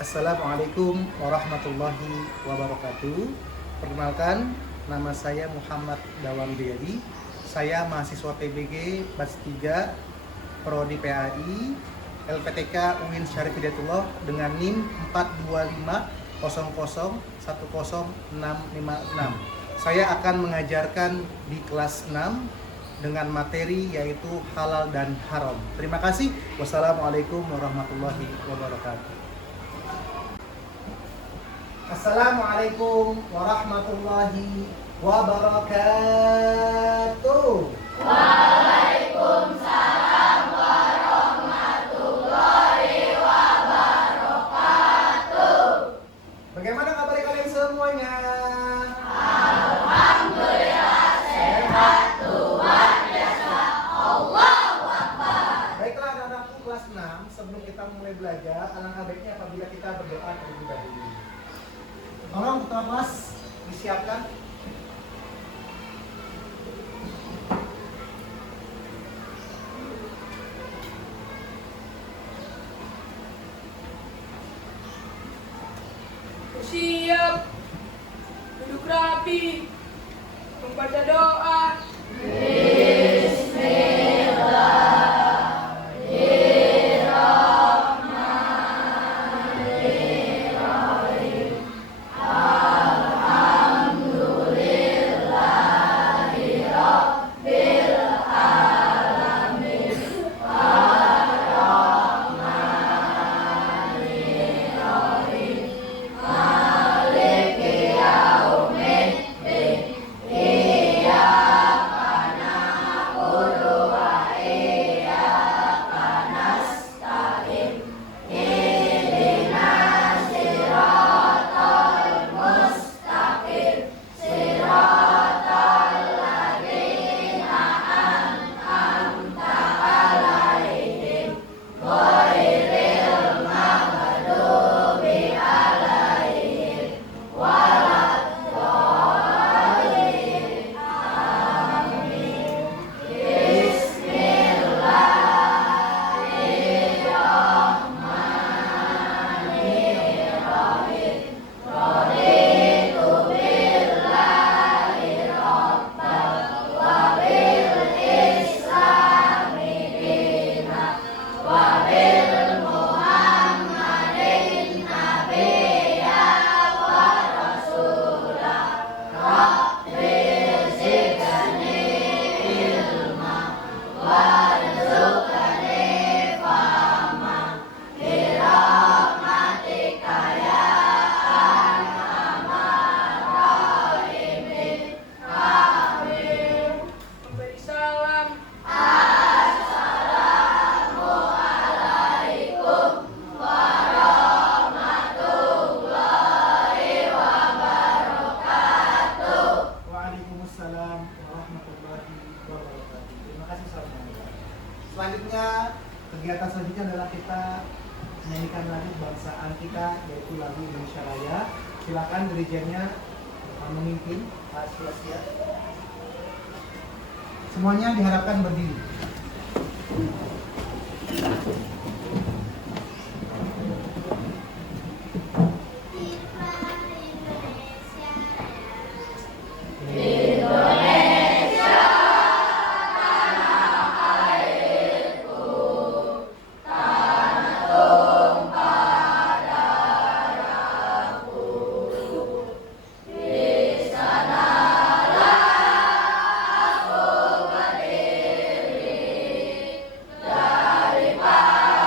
Assalamualaikum warahmatullahi wabarakatuh. Perkenalkan, nama saya Muhammad Dawam Riyadi. Saya mahasiswa PBG Batch 3 Prodi PAI LPTK UIN Syarif Hidayatullah dengan NIM 42500100656. Saya akan mengajarkan di kelas 6 dengan materi yaitu halal dan haram. Terima kasih. Wassalamualaikum warahmatullahi wabarakatuh. Assalamualaikum warahmatullahi wabarakatuh. Waalaikumsalam warahmatullahi wabarakatuh. Bagaimana kabar kalian semuanya? Alhamdulillah sehat, Tuhan biasa. Allahu Akbar. Baiklah anak-anakku kelas 6, sebelum kita mulai belajar, alangkah baiknya apabila kita berdoa terlebih dahulu. Tolong ketua kelas disiapkan. Siap, duduk rapi, membaca doa. Memberi salam. Waalaikumsalam warahmatullahi wabarakatuh. Terima kasih saudara. Selanjutnya, kegiatan selanjutnya adalah kita menyanyikan lagu kebangsaan kita, yaitu lagu Indonesia Raya. Silakan dirijennya memimpin Pak Sia. Semuanya diharapkan berdiri. Daripada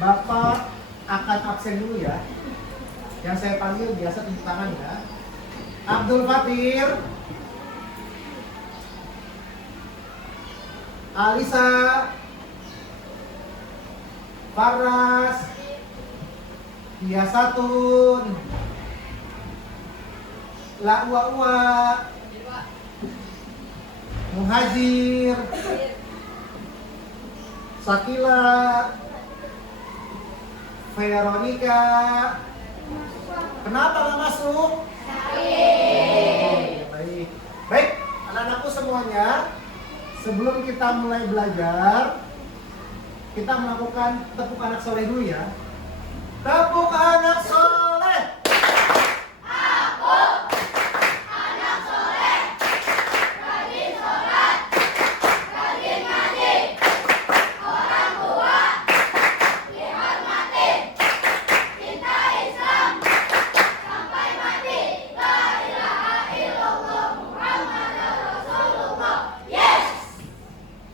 Bapak akan absen dulu ya. Yang saya panggil biasa tepuk tangan ya. Abdul Fatir, Alisa, Faras, Biasatun, La'wa-wa, Muhajir, Sakila, Veronica. Kenapa nggak masuk? Baik. Baik, anak-anakku semuanya, sebelum kita mulai belajar, kita melakukan tepuk anak soleh dulu ya. Tepuk anak soleh.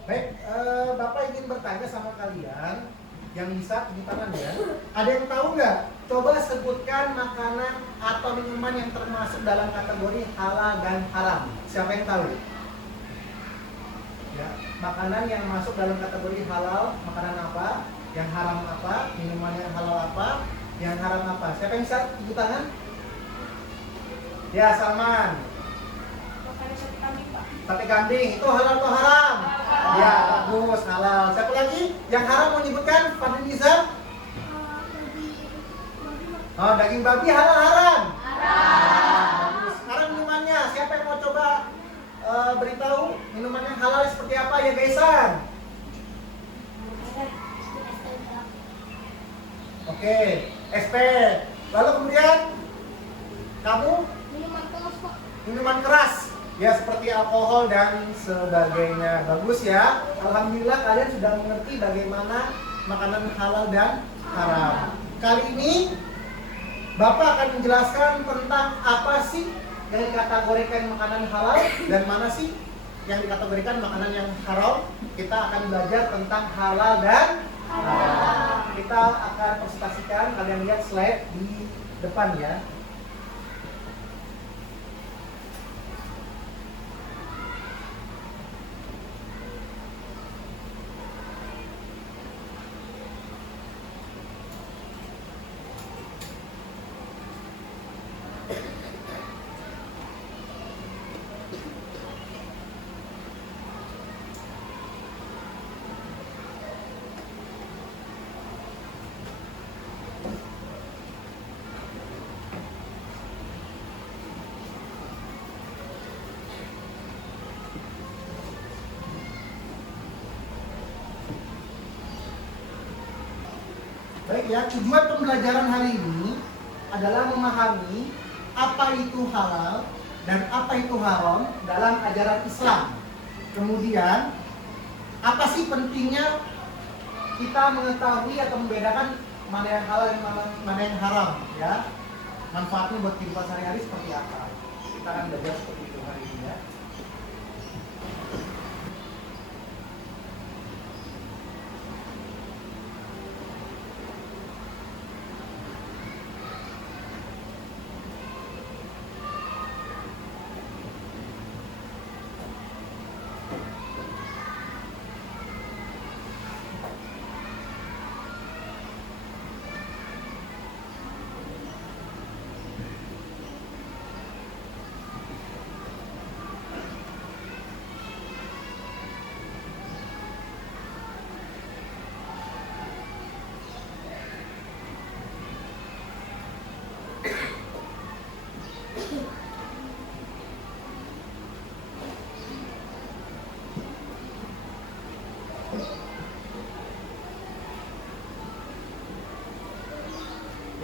Baik, Bapak ingin bertanya sama kalian yang bisa di tangan ya. Ada yang tahu nggak? Coba sebutkan makanan atau minuman yang termasuk dalam kategori halal dan haram. Siapa yang tahu? Ya, makanan yang masuk dalam kategori halal, makanan apa? Yang haram apa? Minuman yang halal apa? Yang haram apa? Siapa yang bisa tunjuk tangan? Ya, Salman. Makanan sate kambing, Pak. Sate kambing itu halal atau haram? Ya, bagus, halal. Siapa lagi? Yang haram mau nyebutkan? Fadliza? Oh, daging babi halal haram? Bagus. Sekarang minumannya, siapa yang mau coba beritahu minuman yang halal seperti apa ya, Gaisan? Oke, SP. Lalu kemudian kamu? Minuman keras. Ya, seperti alkohol dan sebagainya. Bagus ya. Alhamdulillah kalian sudah mengerti bagaimana makanan halal dan haram. Kali ini Bapak akan menjelaskan tentang apa sih yang dikategorikan makanan halal dan mana sih yang dikategorikan makanan yang haram. Kita akan belajar tentang halal dan haram. Kita akan presentasikan, kalian lihat slide di depan ya. Baik ya, tujuan pembelajaran hari ini adalah memahami apa itu halal dan apa itu haram dalam ajaran Islam. Kemudian, apa sih pentingnya kita mengetahui atau membedakan mana yang halal dan mana yang haram ya? Manfaatnya buat kehidupan sehari-hari seperti apa? Kita akan belajar seperti itu hari ini ya.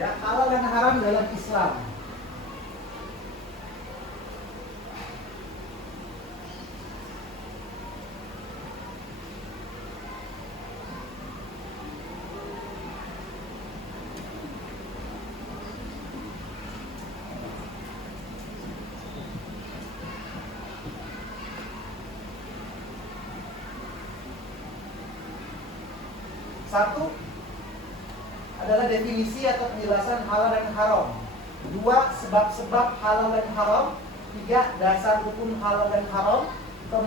Ya, halal dan haram dalam Islam. Satu, adalah definisi atau penjelasan halal dan haram. 2, sebab-sebab halal dan haram. 3, dasar hukum halal dan haram. 4,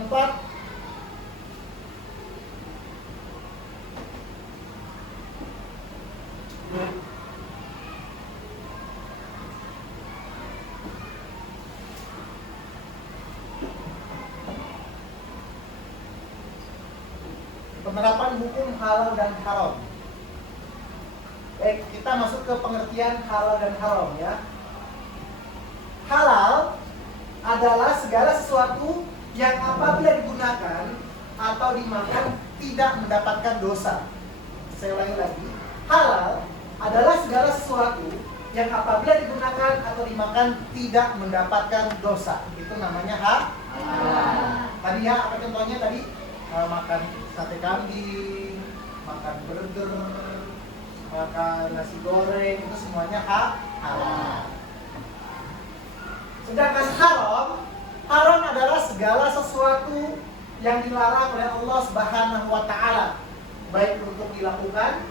penerapan hukum halal dan haram. Baik, kita masuk ke pengertian halal dan haram ya. Halal adalah segala sesuatu yang apabila digunakan atau dimakan tidak mendapatkan dosa. Saya ulangi lagi. Halal adalah segala sesuatu yang apabila digunakan atau dimakan tidak mendapatkan dosa. Itu namanya halal. Tadi ya, apa contohnya tadi? Makan sate kambing, makan burger, makan nasi goreng, itu semuanya halal. Sedangkan haram adalah segala sesuatu yang dilarang oleh Allah Subhanahu wa Ta'ala, baik untuk dilakukan,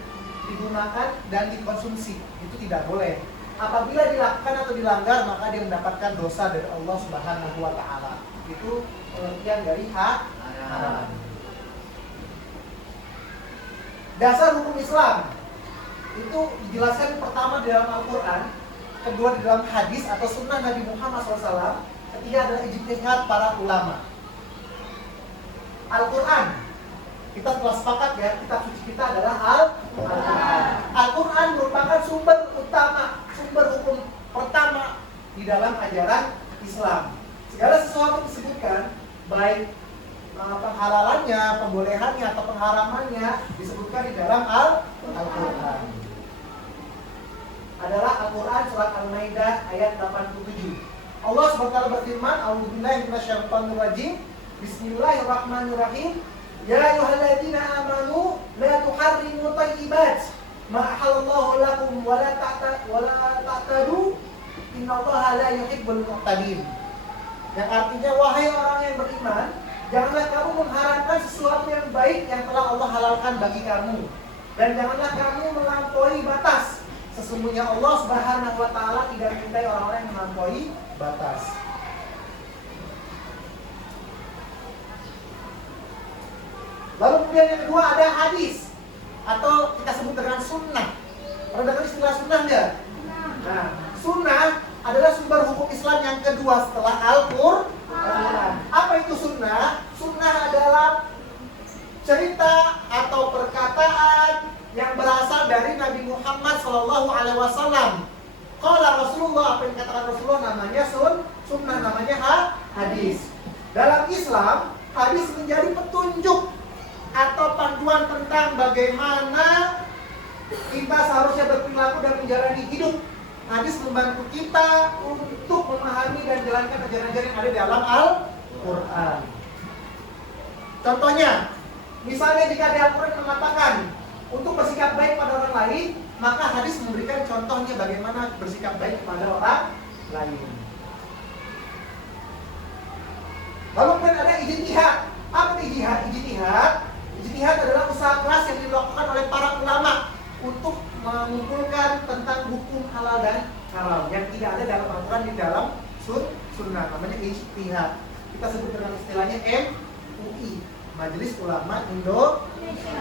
digunakan, dan dikonsumsi. Itu tidak boleh. Apabila dilakukan atau dilanggar, maka dia mendapatkan dosa dari Allah Subhanahu wa Ta'ala. Itu pengertian dari haram. Dasar hukum Islam itu dijelaskan pertama di dalam Al-Quran, kedua di dalam hadis atau sunnah Nabi Muhammad SAW, ketiga adalah ijtihad para ulama. Al-Quran, kita telah sepakat ya, kitab suci kita adalah Al-Quran. Al-Quran merupakan sumber utama, sumber hukum pertama di dalam ajaran Islam. Segala sesuatu disebutkan, baik penghalalannya, pembolehannya, atau pengharamannya disebutkan di dalam Al-Quran. Adalah Al-Quran surat Al-Maidah ayat 87. Allah SWT berfirman, A'udzubillahi minasyaitonirrajim. Bismillahirrahmanirrahim. Ya ayyuhalladzina amanu la tuharrimu thayyibat ma ahallallahu lakum wa la ta'tadu innallaha la yuhibbul mu'tadin. Yang artinya, wahai orang yang beriman, janganlah kamu mengharamkan sesuatu yang baik yang telah Allah halalkan bagi kamu, dan janganlah kamu melampaui batas. Sesungguhnya Allah Subhanahu wa Ta'ala tidak mencintai orang-orang yang melampaui batas. Lalu kemudian yang kedua ada hadis, atau kita sebut dengan sunnah. Pernah dengar istilah sunnah enggak? Nah, sunnah adalah sumber hukum Islam yang kedua setelah Al-Quran. Apa itu sunnah? Sunnah adalah cerita atau perkataan yang berasal dari Nabi Muhammad SAW. Qala Rasulullah, apa yang dikatakan Rasulullah namanya sunnah, namanya hadis. Dalam Islam, hadis menjadi petunjuk atau panduan tentang bagaimana kita seharusnya berperilaku dan menjalani hidup. Hadis membantu kita untuk memahami dan jalankan ajaran-ajaran yang ada di dalam Al-Quran. Contohnya, misalnya jika di Al-Quran mengatakan untuk bersikap baik pada orang lain, maka hadis memberikan contohnya bagaimana bersikap baik kepada orang lain. Lalu kemudian ada ijtihad. Apa ijtihad? Ijtihad adalah usaha keras yang dilakukan oleh para ulama untuk mengumpulkan tentang hukum halal dan haram yang tidak ada dalam Al-Quran, di dalam sunnah. Namanya ijtihad. Kita sebut dengan istilahnya MUI, Majelis Ulama Indonesia.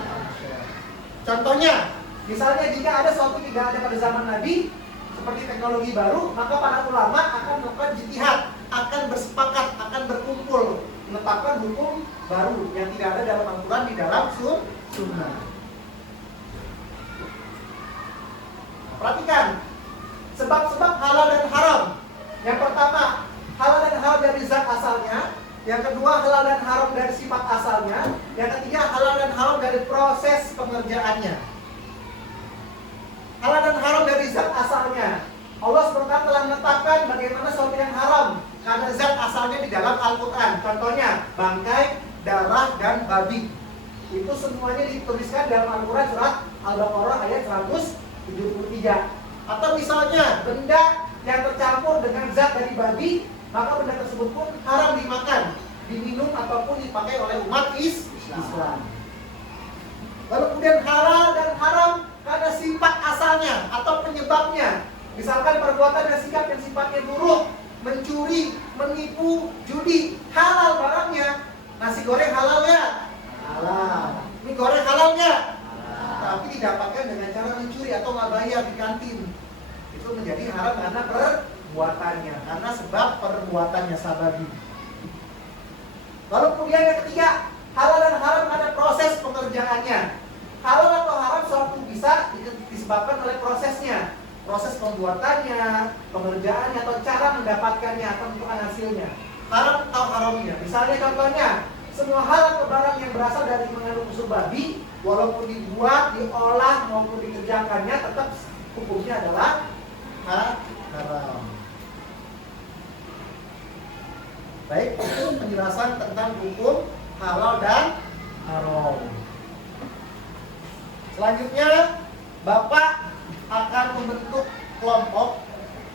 Contohnya, misalnya jika ada sesuatu tidak ada pada zaman Nabi, seperti teknologi baru, maka para ulama akan melakukan ijtihad, akan bersepakat, akan berkumpul menetapkan hukum baru yang tidak ada dalam Al-Quran, di dalam sunnah. Perhatikan sebab-sebab halal dan haram. Yang pertama, halal dan haram dari zat asalnya. Yang kedua, halal dan haram dari sifat asalnya. Yang ketiga, halal dan haram dari proses pengerjaannya. Halal dan haram dari zat asalnya. Allah SWT telah menetapkan bagaimana sesuatu yang haram karena zat asalnya di dalam Al-Quran. Contohnya, bangkai, darah, dan babi. Itu semuanya dituliskan dalam Al-Quran surat Al-Baqarah ayat 173. Atau misalnya benda yang tercampur dengan zat dari babi, maka benda tersebut pun haram dimakan, diminum, ataupun dipakai oleh umat Islam. Lalu kemudian halal dan haram karena sifat asalnya atau penyebabnya. Misalkan perbuatan dan sikap yang sifatnya buruk, mencuri, menipu, judi, halal barangnya. Nasi goreng halal ya? Halal. Mie goreng halal nggak? Tapi didapatkan dengan cara mencuri atau nggak bayar di kantin. Itu menjadi haram karena perbuatannya, karena sebab perbuatannya sababi. Lalu kemudian yang ketiga, halal dan haram karena proses pengerjaannya. Halal atau haram suatu bisa disebabkan oleh prosesnya, proses pembuatannya, pengerjaannya, atau cara mendapatkannya atau menentukan hasilnya. Haram atau haramnya. Misalnya contohnya, semua hal atau barang yang berasal dari mengandung unsur babi, walaupun dibuat, diolah maupun dikerjakannya, tetap hukumnya adalah haram. Baik, itu penjelasan tentang hukum halal dan haram. Selanjutnya, Bapak akan membentuk kelompok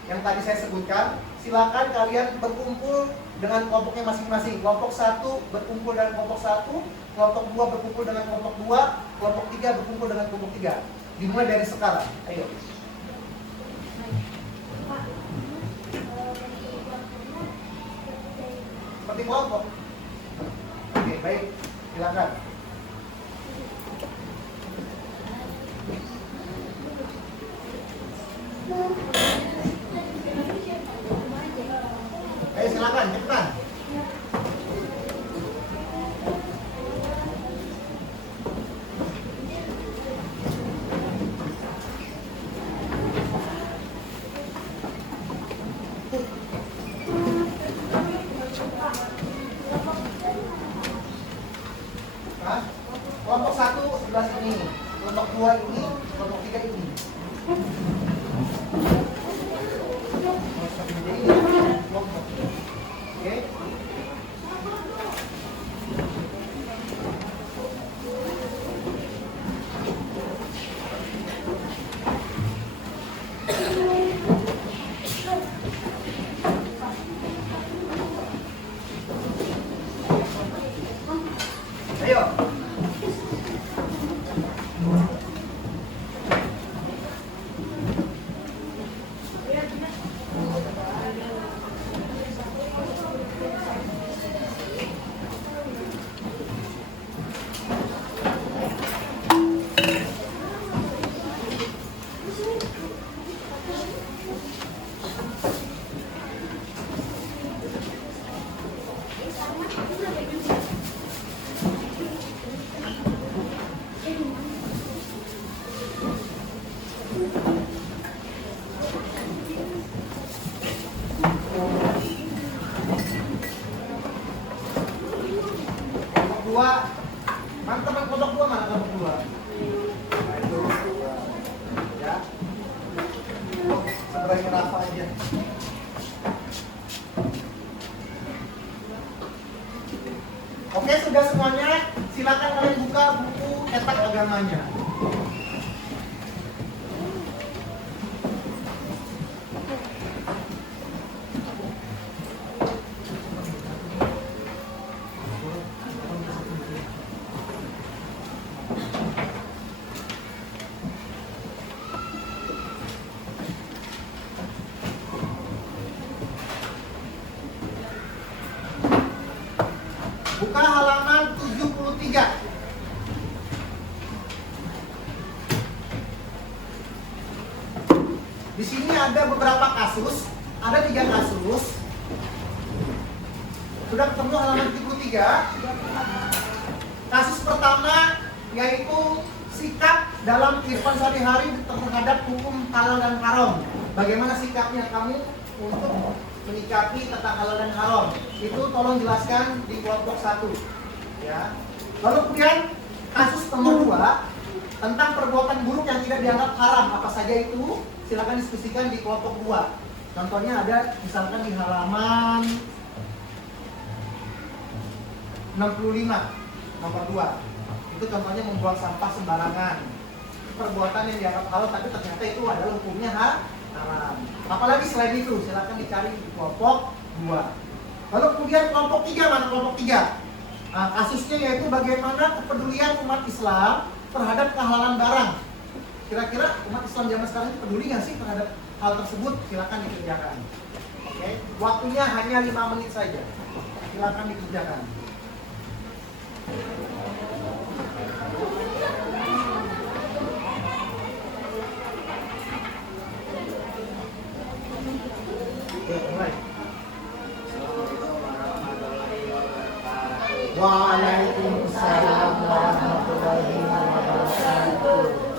yang tadi saya sebutkan. Silakan kalian berkumpul dengan kelompoknya masing-masing. Kelompok 1 berkumpul dengan kelompok 1, kelompok 2 berkumpul dengan kelompok 2, kelompok 3 berkumpul dengan kelompok 3. Dimulai dari sekarang. Ayo. Seperti kelompok. Oke, baik. Silakan. Ayo silakan, cepetan. Hah? Kelompok 1 sebelah sini, kelompok 2 ini, kelompok 3 ini. Oke. Ayo. Dua, mana teman kelompok 2, mana kelompok 2? Nah, itu 2. Ya. Oh, sebenarnya Rafa aja. Oke, sudah semuanya. Silakan kalian buka buku cetak agamanya. Buka halaman 73. Di sini ada beberapa kasus, ada 3 kasus. Sudah ketemu halaman 73. Kasus pertama yaitu sikap dalam kehidupan sehari-hari terhadap hukum halal dan haram. Bagaimana sikapnya kamu untuk menyikapi tentang halal dan haram? Itu tolong jelaskan di kelompok 1. Ya. Lalu kemudian kasus nomor 2 tentang perbuatan buruk yang tidak dianggap haram, apa saja itu? Silakan diskusikan di kelompok 2. Contohnya ada misalkan di halaman 65 nomor 2. Itu contohnya membuang sampah sembarangan. Perbuatan yang dianggap halal tapi ternyata itu adalah hukumnya haram. Apalagi selain itu, silakan dicari di kelompok 2. Lalu kemudian kelompok 3, mana kelompok 3? Nah, kasusnya yaitu bagaimana kepedulian umat Islam terhadap kehalalan barang. Kira-kira umat Islam zaman sekarang ini peduli nggak sih terhadap hal tersebut? Silakan dikerjakan. Oke, waktunya hanya 5 menit saja. Silakan dikerjakan. Oke, mulai. Waalaikumsalam warahmatullahi wabarakatuh.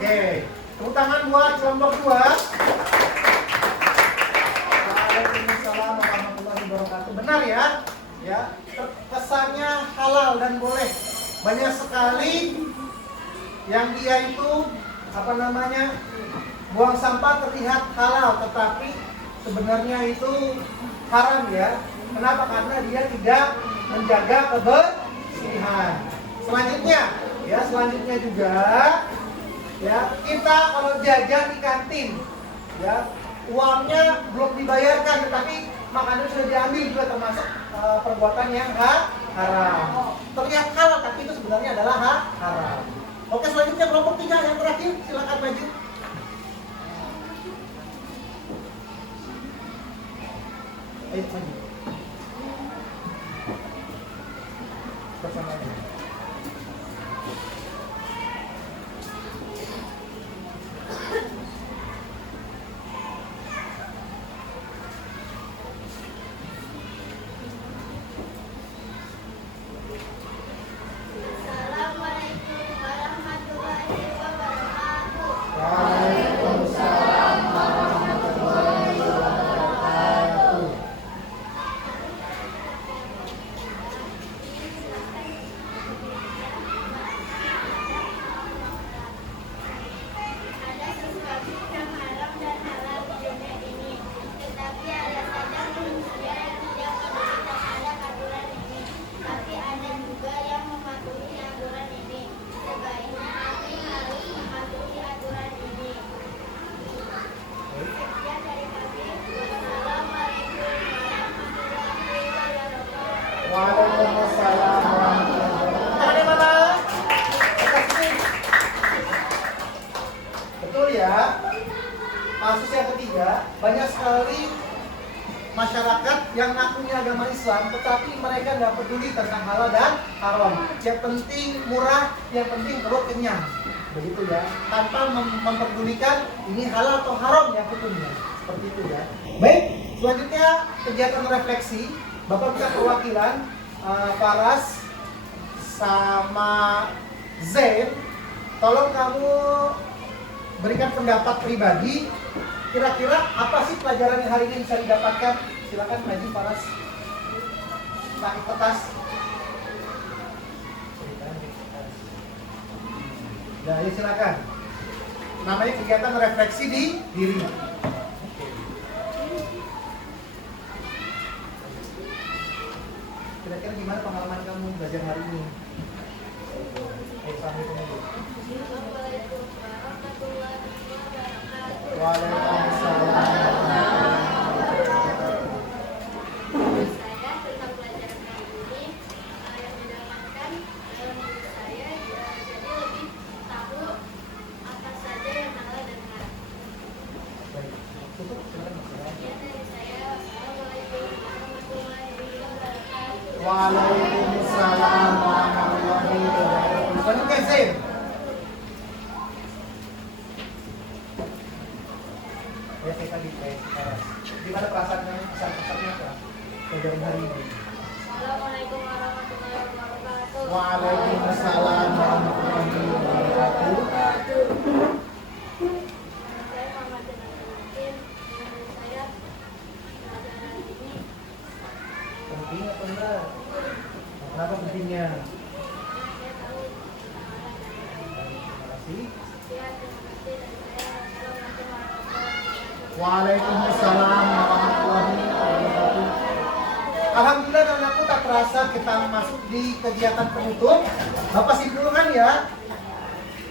Oke, tepuk tangan buat kelompok 2. Waalaikumsalam warahmatullahi wabarakatuh. Benar ya? Ya, kesannya halal dan boleh. Banyak sekali yang dia itu buang sampah terlihat halal, tetapi sebenarnya itu haram ya. Kenapa? Karena dia tidak menjaga kebersihan. Selanjutnya juga ya, kita kalau jajan di kantin ya, uangnya belum dibayarkan tetapi makanan sudah diambil, juga termasuk perbuatan yang haram. Terlihat halal tapi itu sebenarnya adalah haram. Oke, selanjutnya kelompok 3 yang terakhir, silakan maju. Ayo maju. Bersamanya. Assalamualaikum warahmatullahi wabarakatuh. Waalaikumsalam warahmatullahi wabarakatuh. Ada sesuatu yang haram dan halal di dunia ini, tetapi ada saja manusia yang tidak peduli terhadap aturan ini. Tapi ada juga yang mematuhi aturan ini. Sebaiknya kami harus mematuhi aturan ini. Sekian dari kami. Wassalamualaikum warahmatullahi wabarakatuh. Waalaikumsalam warahmatullahi wabarakatuh. Tangan yang mana? Atas sini. Betul ya. Kasus yang ketiga, banyak sekali masyarakat yang ngakunya agama Islam, tetapi mereka nggak peduli tentang halal dan haram. Yang penting murah, yang penting perut kenyang. Begitu ya. Tanpa memperdulikan ini halal atau haram yang hukumnya. Seperti itu ya. Baik, selanjutnya kegiatan refleksi. Bapak minta perwakilan Faras sama Zain. Tolong kamu berikan pendapat pribadi. Kira-kira apa sih pelajaran yang hari ini bisa didapatkan? Silakan maju Faras. Pakai kertas. Ya, ya silakan. Namanya kegiatan refleksi di diri. Kira-kira gimana pengalaman kamu belajar hari ini? Ayo sambil dulu. Assalamualaikum warahmatullahi wabarakatuh. Waalaikumsalam. Saya tentang pelajaran kali ini yang didapatkan dalam diri saya jadi lebih tahu apa saja yang halal dan haram. Baik. Tutup silakan. Sekian dari saya. Wassalamualaikum warahmatullahi wabarakatuh. Waalaikumsalam warahmatullahi wabarakatuh. Selanjutnya Zain. Ya saya tadi Faras. Gimana perasaan kamu? Pesan-pesannya apa? Pelajaran hari ini. Assalamualaikum warahmatullahi wabarakatuh. Waalaikumsalam warahmatullahi wabarakatuh. Saya Muhammad Zainal Abidin. Saya pelajaran ini Penting atau enggak? Kenapa pentingnya? saya tahu halal dan haram. Terima kasih. Sekian terima kasih dari saya. Assalamualaikum warahmatullahi wabarakatuh. Waalaikumsalam warahmatullahi wabarakatuh. Alhamdulillah, dan aku tak terasa kita masuk di kegiatan penutup. Bapak simpulkan ya,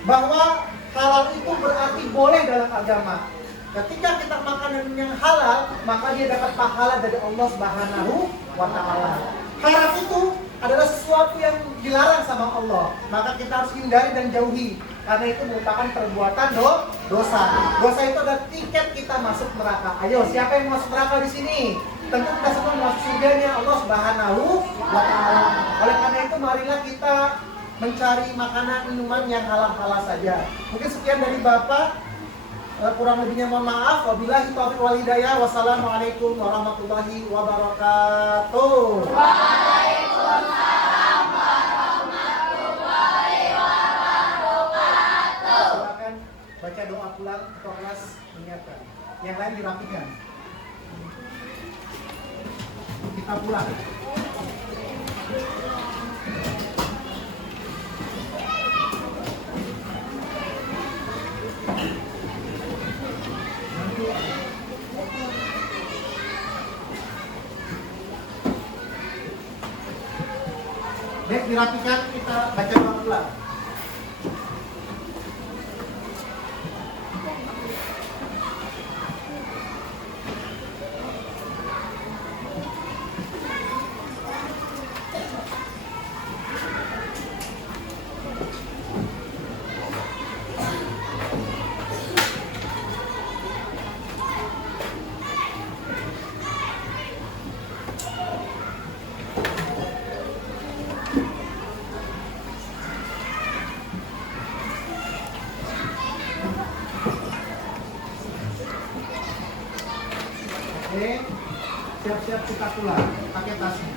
bahwa halal itu berarti boleh dalam agama. Ketika kita makanan yang halal, maka dia dapat pahala dari Allah Subhanahu wa Ta'ala. Haram itu adalah sesuatu yang dilarang sama Allah, maka kita harus hindari dan jauhi, karena itu merupakan perbuatan dosa. Dosa itu adalah tiket kita masuk neraka. Ayo, siapa yang masuk neraka di sini? Tentu kita semua masuk surganya Allah Subhanahu wa Ta'ala. Oleh karena itu, marilah kita mencari makanan minuman yang halal-halal saja. Mungkin sekian dari Bapak. Kurang lebihnya mohon maaf. Wabillahi taufiq wal hidayah. Wassalamualaikum warahmatullahi wabarakatuh. Waalaikumsalam warahmatullahi wabarakatuh. Silakan baca doa pulang, ketua kelas menyiapkan. Yang lain dirapikan. Kita pulang. Baik, dirapikan, kita baca doa pulang. Oke, siap-siap kita pulang, pakai tasnya.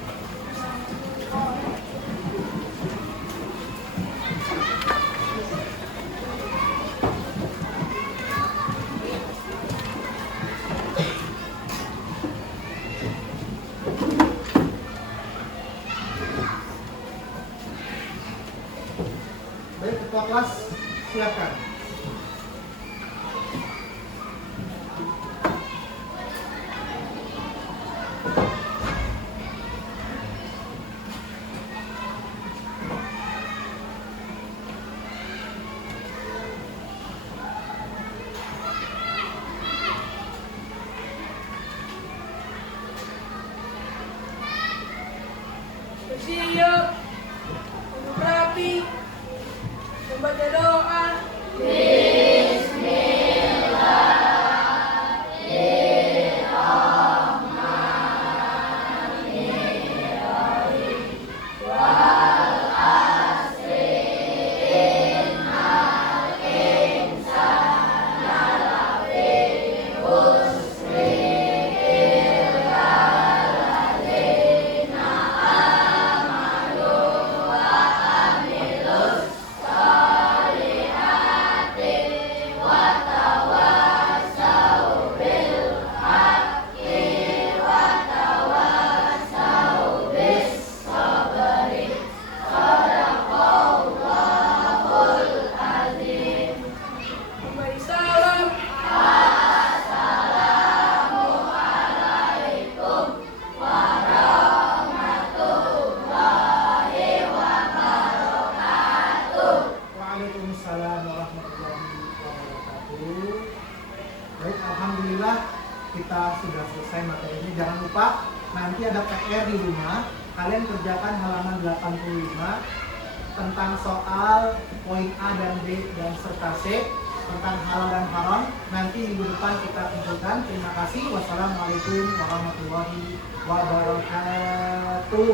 Baik, ketua kelas silakan. Bersiap, duduk rapi, membaca doa. Memberi salam. Waalaikumsalam warahmatullahi wabarakatuh. Baik, alhamdulillah kita sudah selesai materinya. Jangan lupa nanti ada PR di rumah. Kalian kerjakan halaman 85 tentang soal poin A dan B dan serta C tentang halal dan haram. Nanti minggu depan kita kumpulkan. Terima kasih. Wassalamualaikum warahmatullahi wabarakatuh.